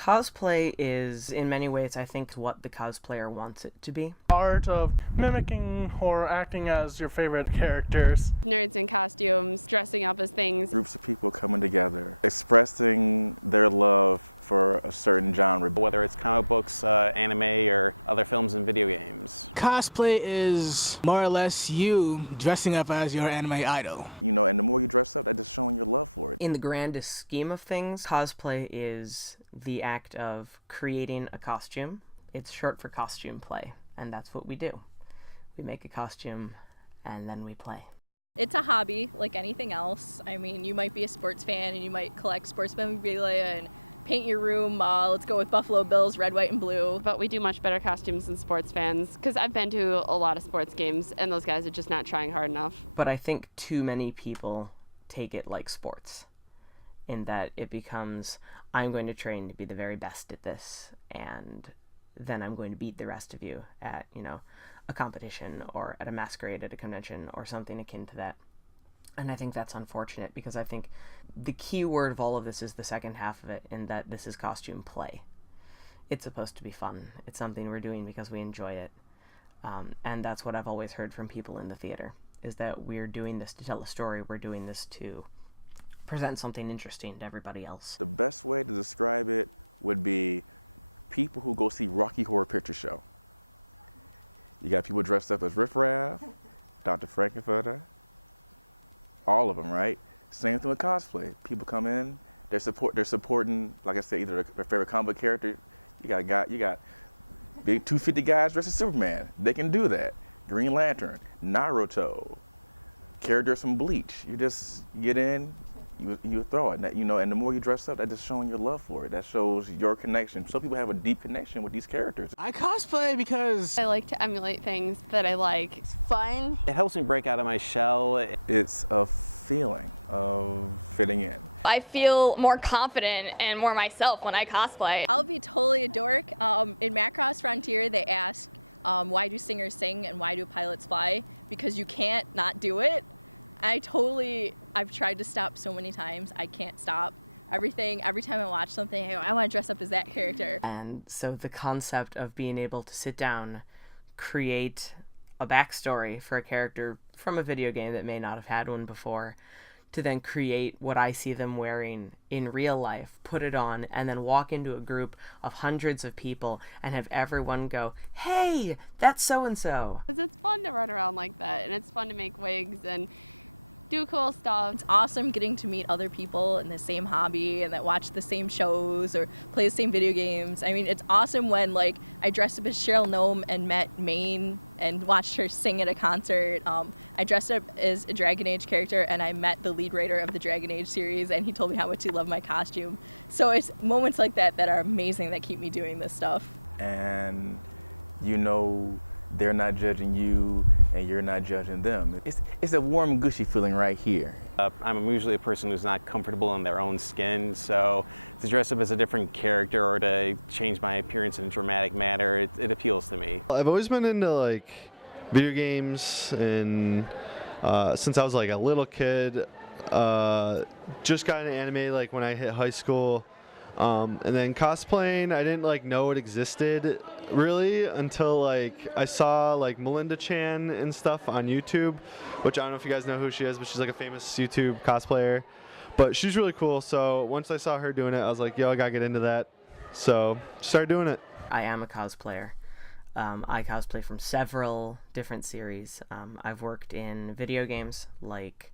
Cosplay is, in many ways, I think, what the cosplayer wants it to be. Art of mimicking or acting as your favorite characters. Cosplay is more or less you dressing up as your anime idol. In the grandest scheme of things, cosplay is the act of creating a costume. It's short for costume play, and that's what we do. We make a costume, and then we play. But I think too many people take it like sports, in that it becomes, I'm going to train to be the very best at this, and then I'm going to beat the rest of you at, a competition or at a masquerade at a convention or something akin to that. And I think that's unfortunate, because I think the key word of all of this is the second half of it, in that this is costume play. It's supposed to be fun. It's something we're doing because we enjoy it. And that's what I've always heard from people in the theater, is that we're doing this to tell a story. We're doing this to present something interesting to everybody else. I feel more confident and more myself when I cosplay. And so the concept of being able to sit down, create a backstory for a character from a video game that may not have had one before, to then create what I see them wearing in real life, put it on, and then walk into a group of hundreds of people and have everyone go, "Hey, that's so and so." I've always been into like video games, and since I was like a little kid, just got into anime like when I hit high school, and then cosplaying. I didn't like know it existed really until like I saw like Melinda Chan and stuff on YouTube, which I don't know if you guys know who she is, but she's like a famous YouTube cosplayer. But she's really cool. So once I saw her doing it, I was like, yo, I gotta get into that. So started doing it. I am a cosplayer. I cosplay from several different series. I've worked in video games like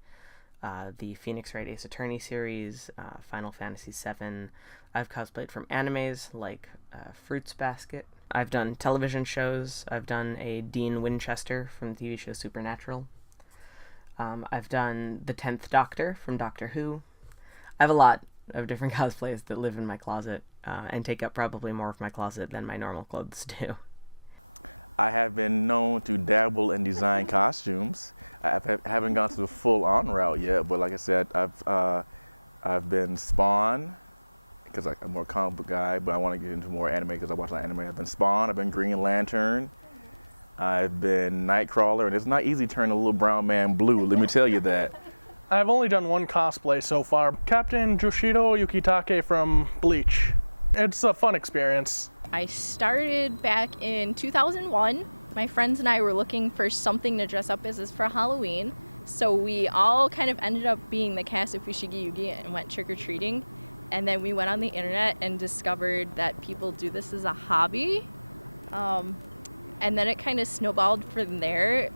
the Phoenix Wright Ace Attorney series, Final Fantasy VII. I've cosplayed from animes like Fruits Basket. I've done television shows. I've done a Dean Winchester from the TV show Supernatural. I've done the 10th Doctor from Doctor Who. I have a lot of different cosplays that live in my closet and take up probably more of my closet than my normal clothes do.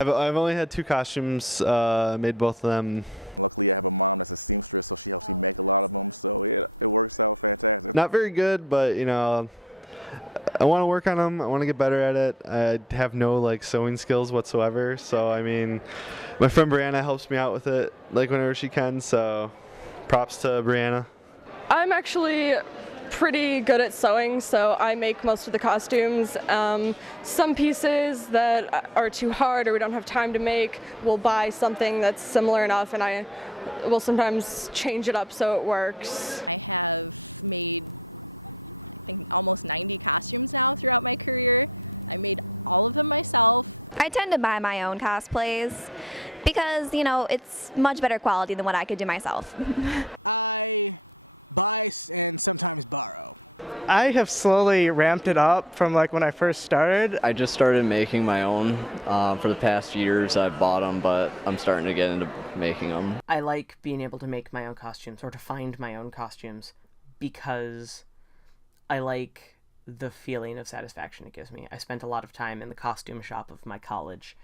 I've only had 2 costumes, made both of them. Not very good, but you know, I want to work on them. I want to get better at it. I have no like sewing skills whatsoever. So I mean, my friend Brianna helps me out with it like whenever she can. So props to Brianna. I'm actually pretty good at sewing, so I make most of the costumes. Some pieces that are too hard or we don't have time to make, we'll buy something that's similar enough, and I will sometimes change it up so it works. I tend to buy my own cosplays because, you know, it's much better quality than what I could do myself. I have slowly ramped it up from like when I first started. I just started making my own. For the past years I've bought them, but I'm starting to get into making them. I like being able to make my own costumes or to find my own costumes because I like the feeling of satisfaction it gives me. I spent a lot of time in the costume shop of my college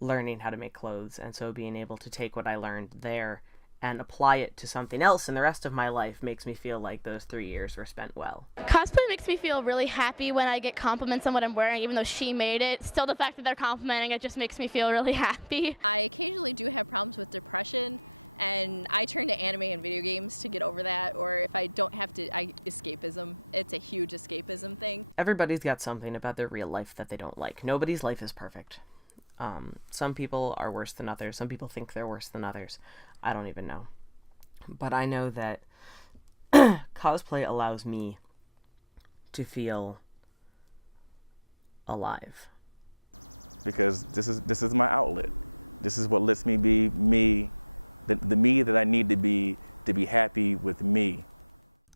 learning how to make clothes, and so being able to take what I learned there and apply it to something else in the rest of my life makes me feel like those 3 years were spent well. Cosplay makes me feel really happy when I get compliments on what I'm wearing, even though she made it. Still, the fact that they're complimenting it just makes me feel really happy. Everybody's got something about their real life that they don't like. Nobody's life is perfect. Some people are worse than others. Some people think they're worse than others. I don't even know. But I know that cosplay allows me to feel alive.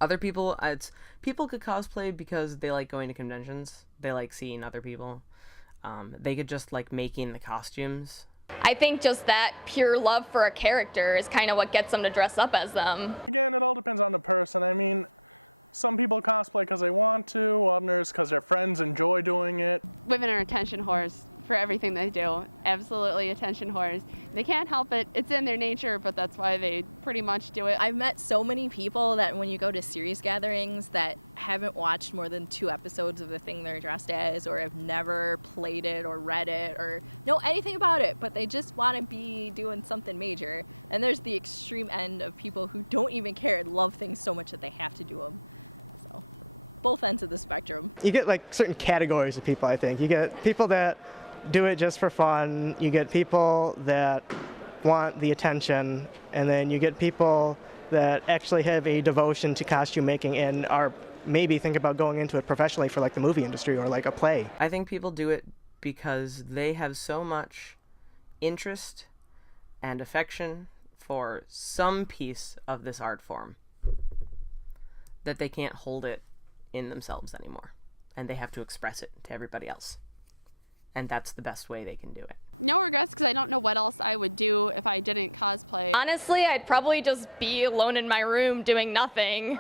Other people, people could cosplay because they like going to conventions. They like seeing other people. They could just like making the costumes. I think just that pure love for a character is kind of what gets them to dress up as them. You get like certain categories of people, I think. You get people that do it just for fun, you get people that want the attention, and then you get people that actually have a devotion to costume making and are maybe think about going into it professionally for like the movie industry or like a play. I think people do it because they have so much interest and affection for some piece of this art form that they can't hold it in themselves anymore, and they have to express it to everybody else. And that's the best way they can do it. Honestly, I'd probably just be alone in my room doing nothing.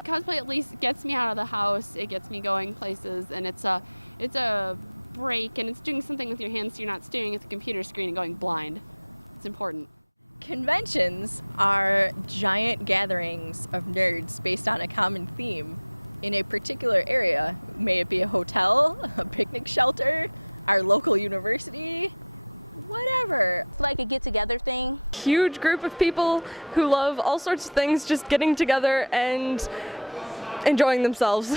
Huge group of people who love all sorts of things, just getting together and enjoying themselves.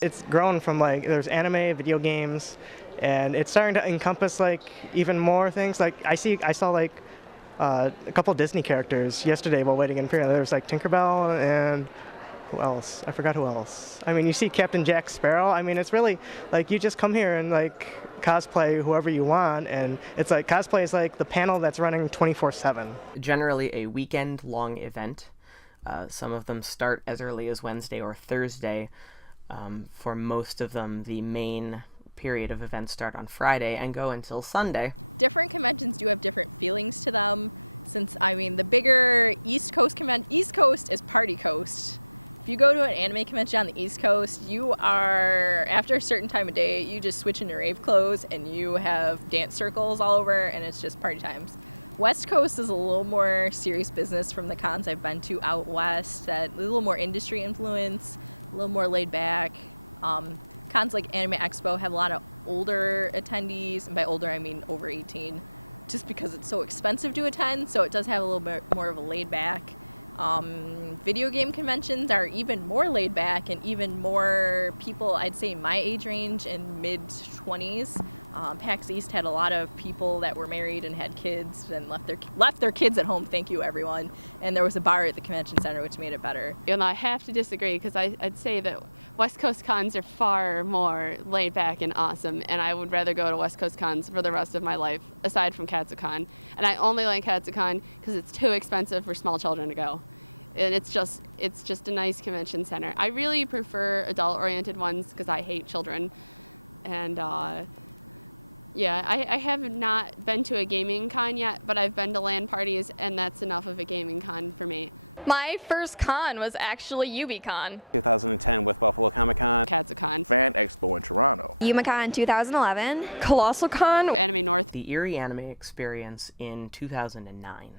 It's grown from like, there's anime, video games, and it's starting to encompass like even more things. Like I saw like a couple Disney characters yesterday while waiting in pre. There was like Tinkerbell and who else? I forgot who else. I mean, you see Captain Jack Sparrow. I mean, it's really like you just come here and like cosplay whoever you want, and it's like cosplay is like the panel that's running 24/7. Generally a weekend-long event. Some of them start as early as Wednesday or Thursday. For most of them, the main period of events start on Friday and go until Sunday. My first con was actually UbiCon. UMACon 2011. Colossal Con. The Erie Anime Experience in 2009.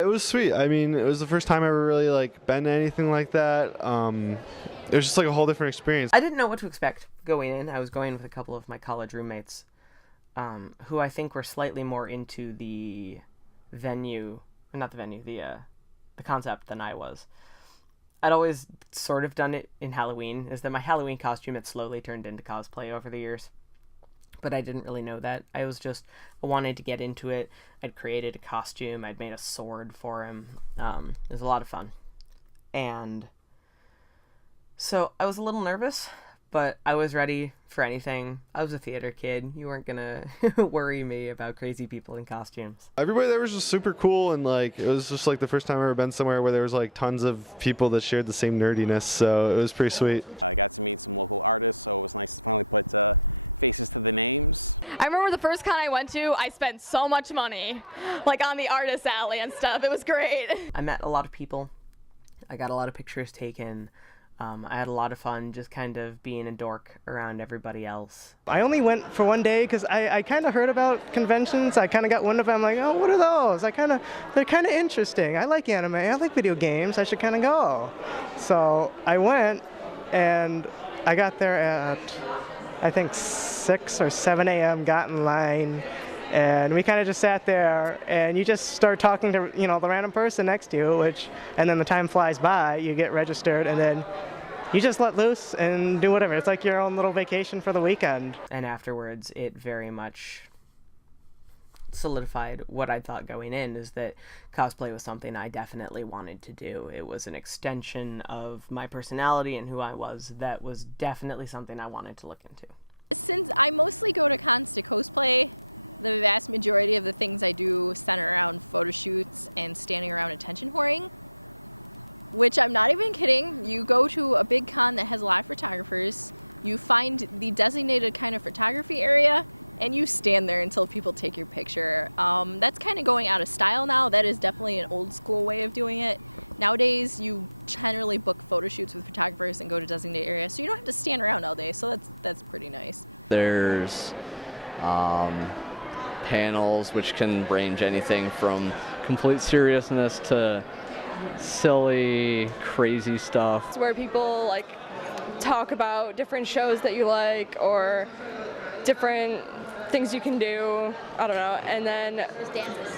It was sweet. I mean, it was the first time I ever really like been to anything like that. It was just like a whole different experience. I didn't know what to expect going in. I was going with a couple of my college roommates, who I think were slightly more into the venue, or not the venue, the concept than I was. I'd always sort of done it in Halloween, is that my Halloween costume had slowly turned into cosplay over the years. But I didn't really know that. I wanted to get into it. I'd created a costume. I'd made a sword for him. It was a lot of fun. And so I was a little nervous, but I was ready for anything. I was a theater kid. You weren't gonna worry me about crazy people in costumes. Everybody there was just super cool, and like it was just like the first time I've ever been somewhere where there was like tons of people that shared the same nerdiness. So it was pretty sweet. I remember the first con I went to, I spent so much money, like on the artist alley and stuff. It was great. I met a lot of people. I got a lot of pictures taken. I had a lot of fun just kind of being a dork around everybody else. I only went for one day because I kind of heard about conventions. I kind of got wind of them. I'm like, oh, what are those? They're kind of interesting. I like anime. I like video games. I should kind of go. So I went, and I got there at, I think, 6 or 7 a.m., got in line, and we kind of just sat there, and you just start talking to, the random person next to you, and then the time flies by, you get registered, and then you just let loose and do whatever. It's like your own little vacation for the weekend. And afterwards, it very much solidified what I thought going in, is that cosplay was something I definitely wanted to do. It was an extension of my personality and who I was. That was definitely something I wanted to look into. There's panels which can range anything from complete seriousness to silly, crazy stuff. It's where people like talk about different shows that you like or different things you can do, I don't know, and then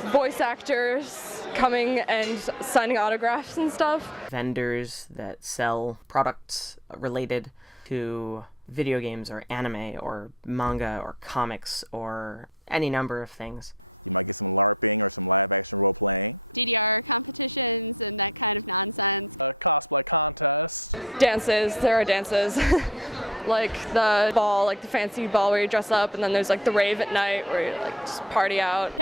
voice actors coming and signing autographs and stuff. Vendors that sell products related to video games or anime or manga or comics or any number of things. Dances, there are dances. Like the ball, like the fancy ball where you dress up, and then there's like the rave at night where you like just party out.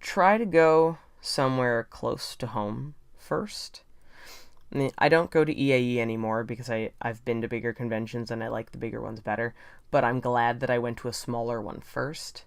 Try to go somewhere close to home first. I mean, I don't go to EAE anymore because I've been to bigger conventions and I like the bigger ones better, but I'm glad that I went to a smaller one first.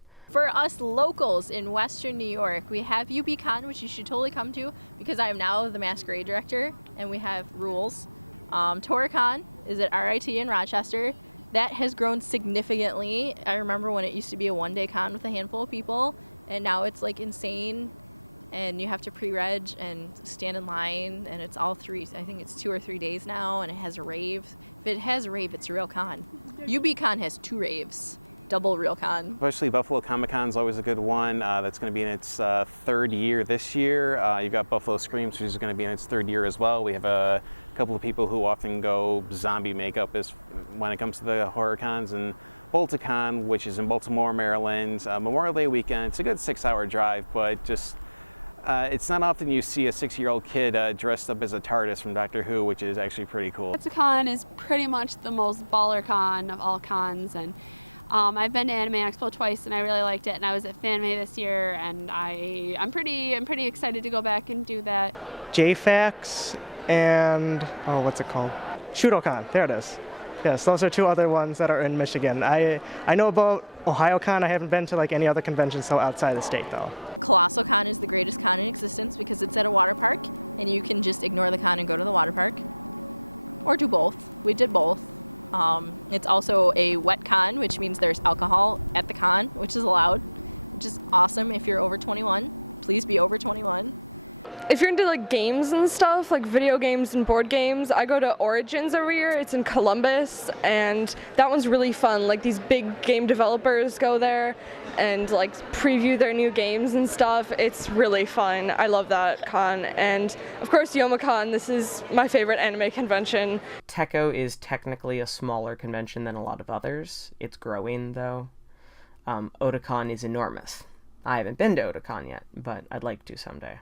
JFAX and, oh, what's it called? Shudokan, there it is. Yes, those are two other ones that are in Michigan. I know about OhioCon. I haven't been to like any other conventions so outside the state though. If you're into like games and stuff, like video games and board games, I go to Origins every year. It's in Columbus, and that one's really fun. Like these big game developers go there and like preview their new games and stuff. It's really fun. I love that con. And of course YomaCon, this is my favorite anime convention. Techo is technically a smaller convention than a lot of others. It's growing though. Otakon is enormous. I haven't been to Otakon yet, but I'd like to someday.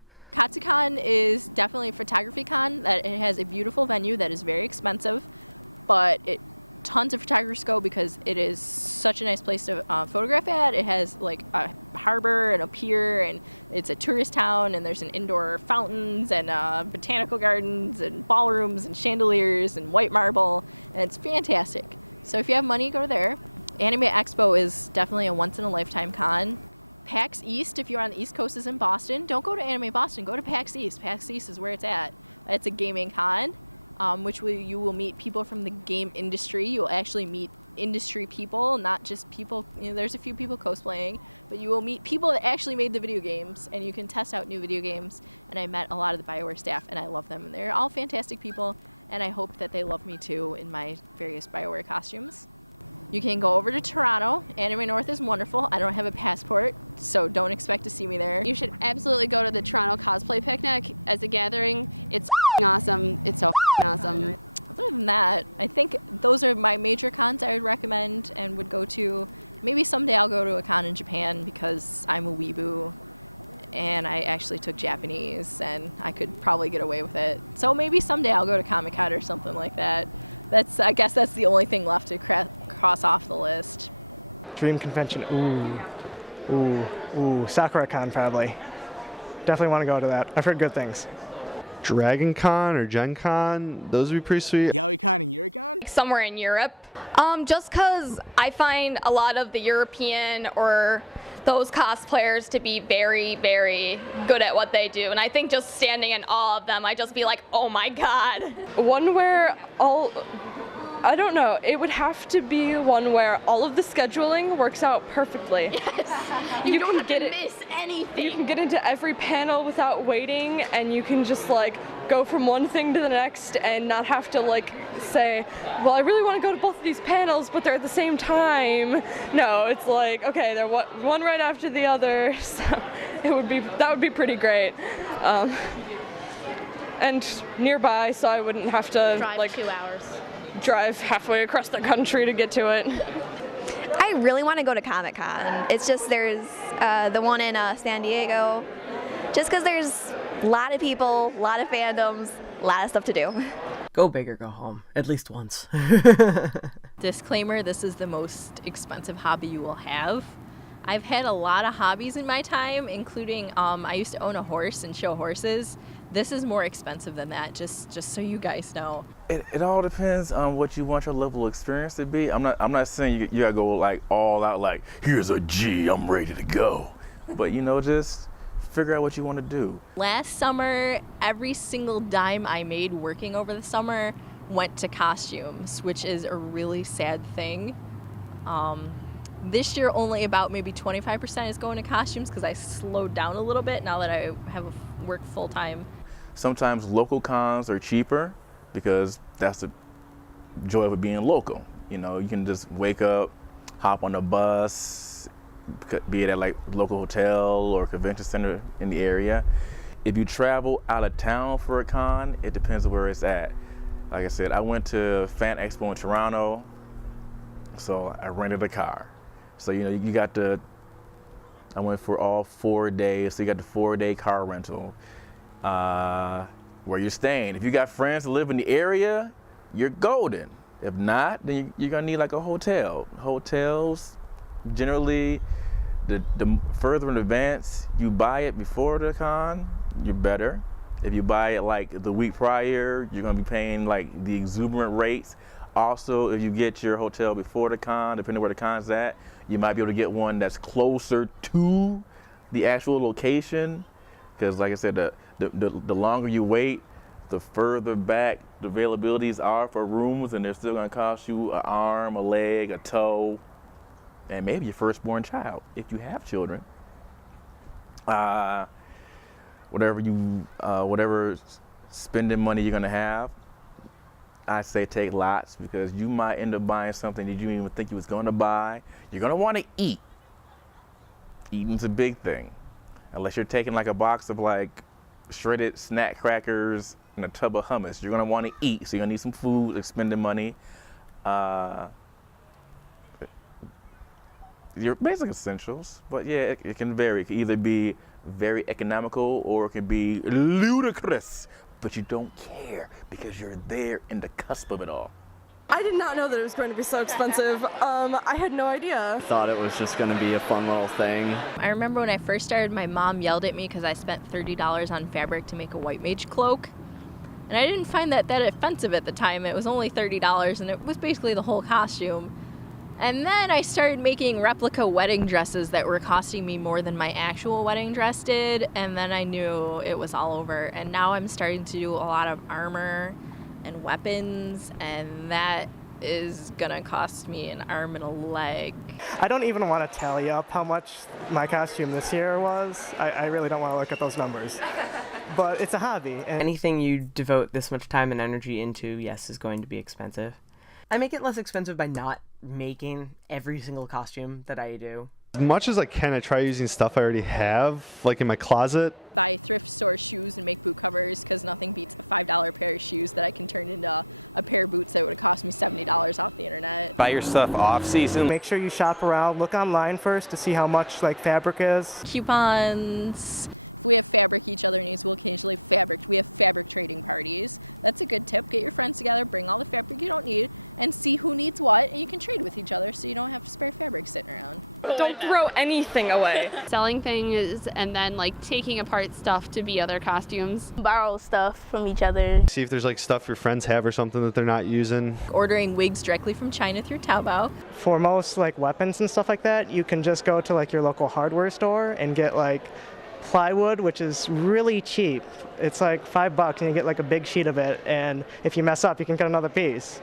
Dream convention. Ooh. SakuraCon probably. Definitely want to go to that. I've heard good things. Dragon Con or Gen Con, those would be pretty sweet. Somewhere in Europe. Just because I find a lot of the European or those cosplayers to be very, very good at what they do. And I think just standing in awe of them, I'd just be like, oh my God. One where I don't know, it would have to be one where all of the scheduling works out perfectly. Yes. You don't have to miss anything. You can get into every panel without waiting, and you can just like go from one thing to the next and not have to like say, well, I really want to go to both of these panels, but they're at the same time. No, it's like, okay, they're one right after the other. So that would be pretty great. And nearby, so I wouldn't have to drive 2 hours. Drive halfway across the country to get to it. I really want to go to Comic-Con. It's just there's the one in San Diego. Just because there's a lot of people, a lot of fandoms, a lot of stuff to do. Go big or go home, at least once. Disclaimer, this is the most expensive hobby you will have. I've had a lot of hobbies in my time, including I used to own a horse and show horses. This is more expensive than that, just so you guys know. It all depends on what you want your level of experience to be. I'm not saying you gotta go like all out, like here's a G, I'm ready to go. But just figure out what you want to do. Last summer, every single dime I made working over the summer went to costumes, which is a really sad thing. This year, only about maybe 25% is going to costumes because I slowed down a little bit now that I have work full time. Sometimes local cons are cheaper because that's the joy of it being local. You can just wake up, hop on a bus, be it at like local hotel or convention center in the area. If you travel out of town for a con, it depends on where it's at. Like I said, I went to Fan Expo in Toronto, so I rented a car. So you got I went for all 4 days, so you got the 4-day car rental. Where you're staying. If you got friends that live in the area, you're golden. If not, then you're gonna need like a hotel. Hotels, generally, the further in advance you buy it before the con, you're better. If you buy it like the week prior, you're gonna be paying like the exuberant rates. Also, if you get your hotel before the con, depending where the con's at, you might be able to get one that's closer to the actual location. Because like I said, the longer you wait, the further back the availabilities are for rooms, and they're still gonna cost you an arm, a leg, a toe, and maybe your firstborn child, if you have children. Whatever spending money you're gonna have, I say take lots, because you might end up buying something that you didn't even think you was gonna buy. You're gonna wanna eat. Eating's a big thing. Unless you're taking like a box of like shredded snack crackers and a tub of hummus, you're gonna wanna eat, so you're gonna need some food, like spending money. Your basic essentials, but yeah, it can vary. It can either be very economical or it can be ludicrous, but you don't care because you're there in the cusp of it all. I did not know that it was going to be so expensive. I had no idea. Thought it was just going to be a fun little thing. I remember when I first started, my mom yelled at me because I spent $30 on fabric to make a white mage cloak. And I didn't find that offensive at the time. It was only $30 and it was basically the whole costume. And then I started making replica wedding dresses that were costing me more than my actual wedding dress did. And then I knew it was all over. And now I'm starting to do a lot of armor and weapons, and that is gonna cost me an arm and a leg. I don't even want to tally up how much my costume this year was. I really don't want to look at those numbers. But it's a hobby. And anything you devote this much time and energy into, yes, is going to be expensive. I make it less expensive by not making every single costume that I do. As much as I can, I try using stuff I already have, like in my closet. Buy your stuff off season. Make sure you shop around. Look online first to see how much like fabric is. Coupons. Don't throw anything away. Selling things and then like taking apart stuff to be other costumes. Borrow stuff from each other. See if there's like stuff your friends have or something that they're not using. Ordering wigs directly from China through Taobao. For most like weapons and stuff like that, you can just go to like your local hardware store and get like plywood, which is really cheap. It's like $5 and you get like a big sheet of it, and if you mess up, you can get another piece.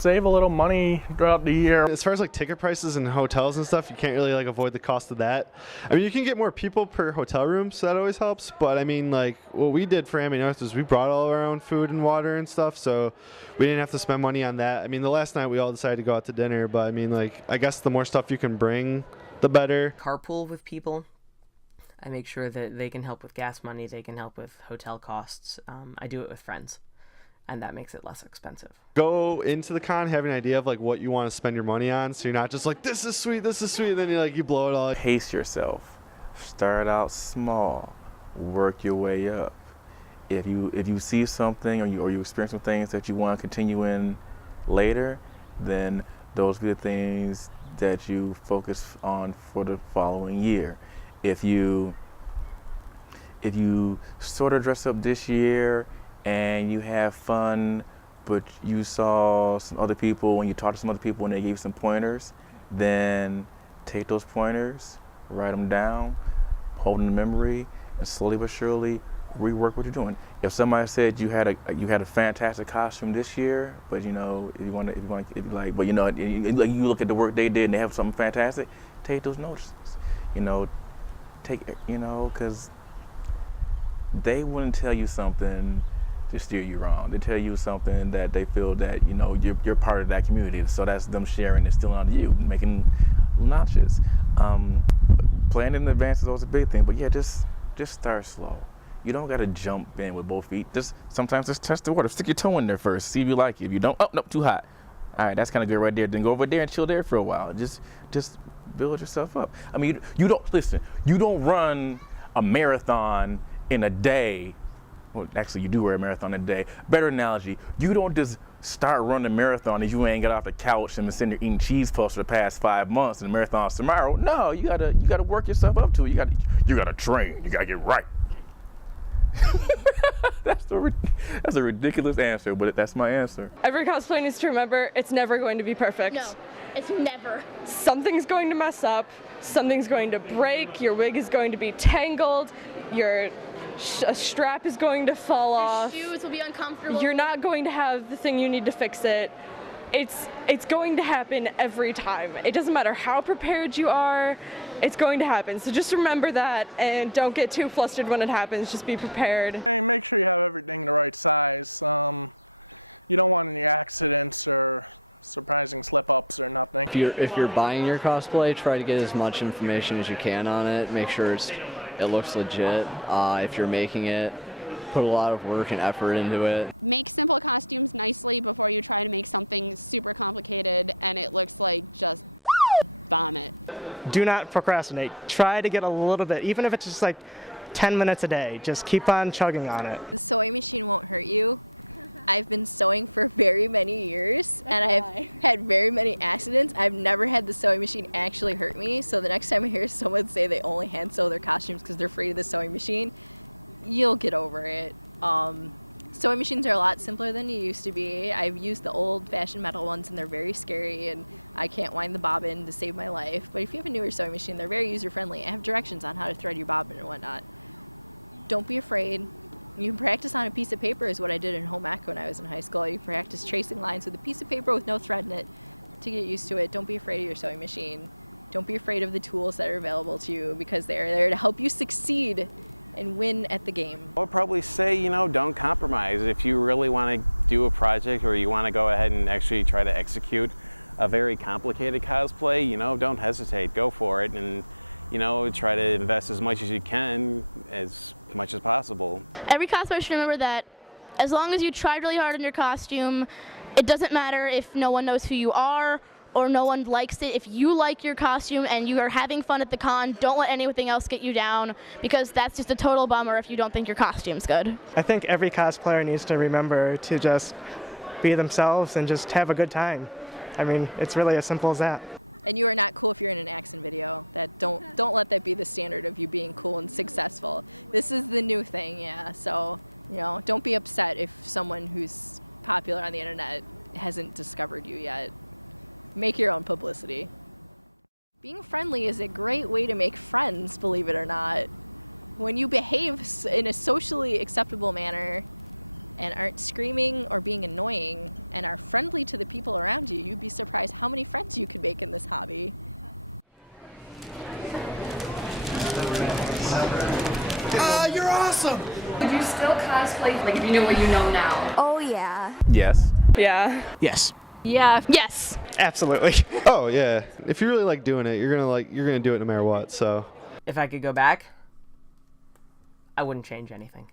Save a little money throughout the year. As far as like ticket prices and hotels and stuff, you can't really like avoid the cost of that. I mean, you can get more people per hotel room, so that always helps. But I mean, like what we did for Amity North was we brought all our own food and water and stuff, so we didn't have to spend money on that. I mean, the last night we all decided to go out to dinner, but I mean, like I guess the more stuff you can bring, the better. Carpool with people. I make sure that they can help with gas money, they can help with hotel costs. I do it with friends, and that makes it less expensive. Go into the con having an idea of like what you want to spend your money on, so you're not just like this is sweet, and then you blow it all. Pace yourself. Start out small, work your way up. If you see something or you experience some things that you want to continue in later, then those will be the things that you focus on for the following year. If you sort of dress up this year and you have fun, but you saw some other people and you talked to some other people and they gave you some pointers, then take those pointers, write them down, hold them in memory, and slowly but surely rework what you're doing. If somebody said you had a fantastic costume this year, but you look at the work they did and they have something fantastic, take those notes. Because they wouldn't tell you something to steer you wrong. They tell you something that they feel that you're part of that community. So that's them sharing and stealing onto you, making notches. Planning in advance is always a big thing, but yeah, just start slow. You don't gotta jump in with both feet. Sometimes just test the water. Stick your toe in there first. See if you like it. If you don't, oh no, too hot. All right, that's kind of good right there. Then go over there and chill there for a while. Just build yourself up. I mean, you don't run a marathon in a day. Well, actually, you do run a marathon in a day. Better analogy, you don't just start running a marathon if you ain't got off the couch and been sitting there eating cheese puffs for the past 5 months and the marathon's tomorrow. No, you gotta work yourself up to it. You gotta train. You gotta get right. That's a ridiculous answer, but that's my answer. Every cosplayer needs to remember it's never going to be perfect. No, it's never. Something's going to mess up, something's going to break, your wig is going to be tangled, a strap is going to fall off. Your shoes will be uncomfortable. You're not going to have the thing you need to fix it. It's going to happen every time. It doesn't matter how prepared you are, it's going to happen. So just remember that and don't get too flustered when it happens, just be prepared. If you're buying your cosplay, try to get as much information as you can on it. Make sure it looks legit. If you're making it, put a lot of work and effort into it. Do not procrastinate. Try to get a little bit, even if it's just like 10 minutes a day. Just keep on chugging on it. Every cosplayer should remember that as long as you tried really hard in your costume it doesn't matter if no one knows who you are or no one likes it. If you like your costume and you are having fun at the con, don't let anything else get you down, because that's just a total bummer if you don't think your costume's good. I think every cosplayer needs to remember to just be themselves and just have a good time. I mean, it's really as simple as that. You're awesome! Would you still cosplay, like, if you knew what you know now? Oh yeah. Yes. Yeah. Yes. Yeah. Yes. Absolutely. Oh yeah. If you really like doing it, you're gonna do it no matter what. So. If I could go back, I wouldn't change anything.